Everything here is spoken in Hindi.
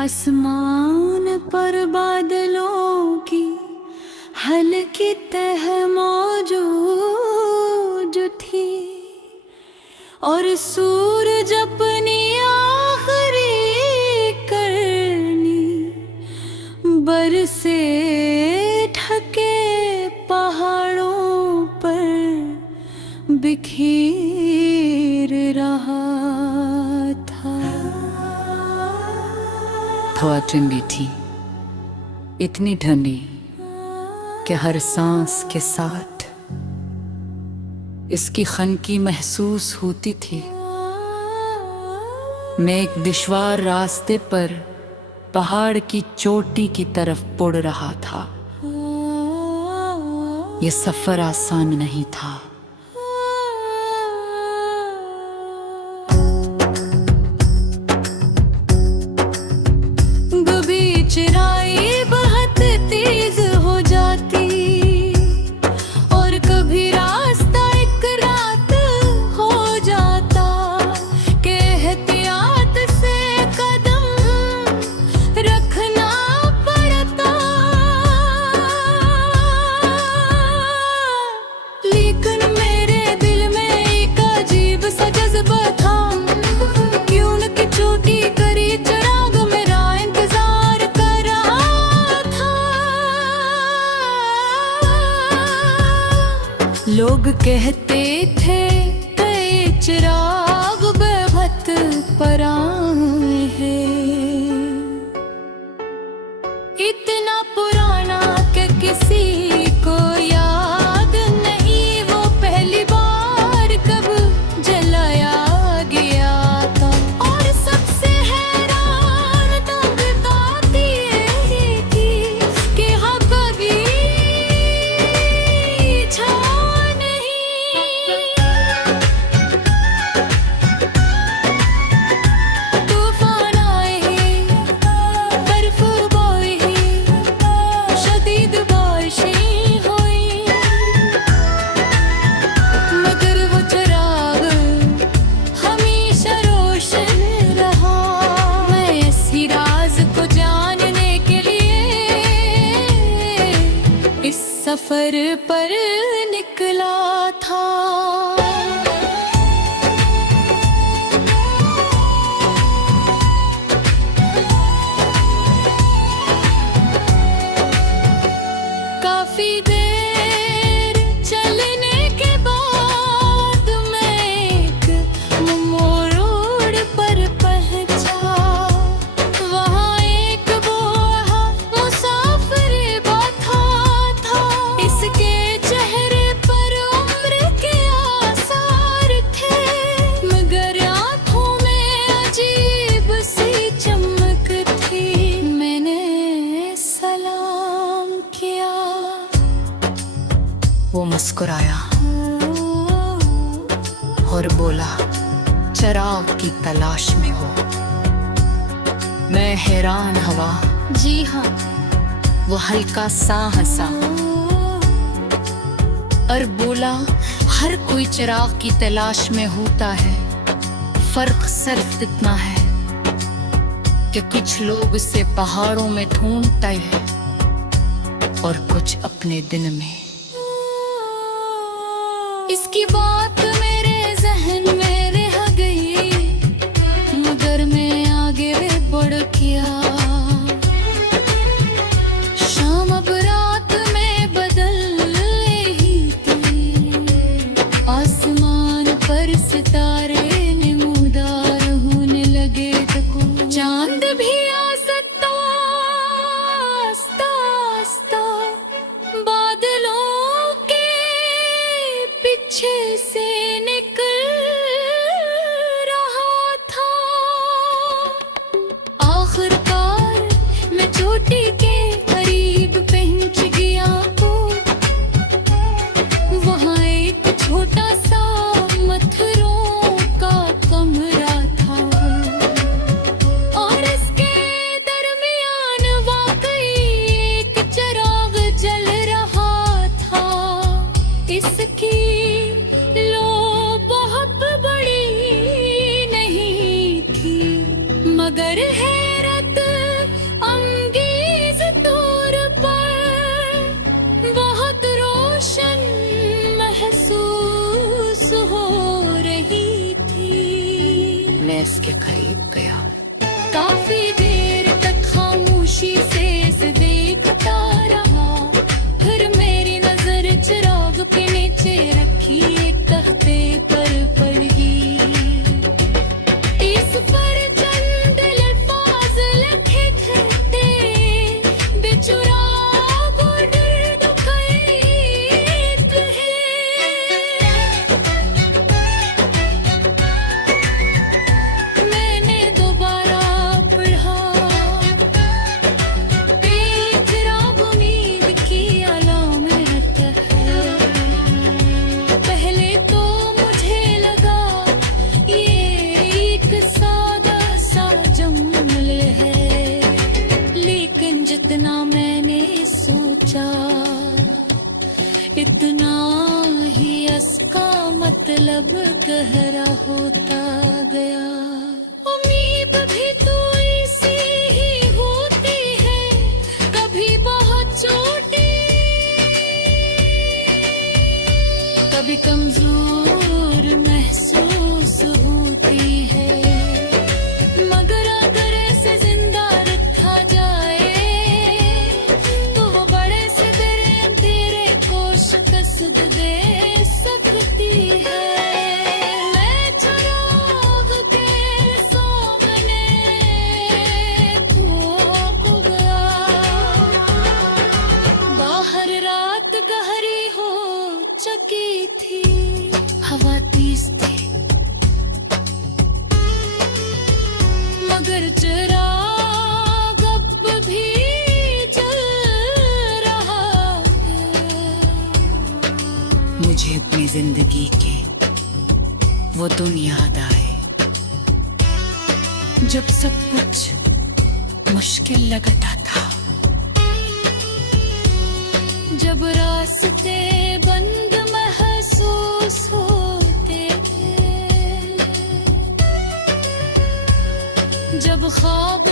आसमान पर बादलों की हल्की तह मौजूद थी और सूरज अपनी आखिरी करनी बरसे ढके पहाड़ों पर बिखेर रहा था। हवा ठंडी थी, इतनी ठंडी कि हर सांस के साथ इसकी खनकी महसूस होती थी। मैं एक दुश्वार रास्ते पर पहाड़ की चोटी की तरफ मुड़ रहा था। ये सफर आसान नहीं था। चिराई बहुत तेज हो जाती और कभी रास्ता एक रात हो जाता कि एहतियात से कदम रखना पड़ता। लेकिन मेरे दिल में एक अजीब सा जज्बा था, क्यों न कि चोटी करी चिराग मेरा लोग कहते थे ये चिराग बेवक्त पराए है, इतना पुराना कि किसी को याद नहीं वो पहली बार कब जलाया गया था। और सबसे हैरान तब बात ये थी कि हाँ कभी सफर पर निकला था। काफी देर चलने के बाद मैं एक मोड़ पर पहुंचा। वहाँ एक बूढ़ा मुसाफिर बैठा था, इसके चेहरे पर उम्र के आसार थे, मगर आँखों में अजीब सी चमक थी। मैंने सलाम किया। वो मुस्कुराया और बोला, चिराग की तलाश में हो? मैं हैरान हुआ। जी हाँ। वो हल्का सा हंसा और बोला, हर कोई चिराग की तलाश में होता है, फर्क सिर्फ इतना है कि कुछ लोग इसे पहाड़ों में ढूंढते हैं और कुछ अपने दिल में। इसकी बात मेरे जहन में रह गई, मगर मैं आगे बढ़ गया। शाम अब रात में बदल रही थी, आसमान पर सितारे नमूदार होने लगे थे। चांद भी आ सकता आस्ता आस्ता बादलों के पीछे से। मगर हैरत अंगेज तौर पर बहुत रोशन महसूस हो रही थी। मैं इसके करीब गया। काफी देर तक खामोशी से इसे देखता रहा, फिर मेरी नजर चिराग के नीचे रखी एक तख्ते पर पड़ी। इस पर चंद अल्फाज लिखे थे तेरे बेचुराग और दर्द खरीद है। मैंने दोबारा पढ़ा, बेचराग उम्मीद की अलामत है। पहले तो मुझे लगा ये एक सादा सा जुमला है, लेकिन जितना मैंने सोचा इतना ही इसका मतलब गहरा होता गया। उम्मीद भी तो ऐसी ही होती है, कभी बहुत छोटी कभी कमजोर महसूस होती है, मगर अगर ऐसे जिंदा रखा जाए तो वो बड़े से बड़े अंधेरे को शिकस्त दे सकती है। मैं चिराग के सामने खो गया, बाहर रात गहरी हो चुकी थी, हवा तेज थी, मगर चिराग अब भी जल रहा है। मुझे अपनी जिंदगी के वो दिन याद आए जब सब कुछ मुश्किल लगता था, जब रास्ते बंद महसूस होते थे, जब ख्वाब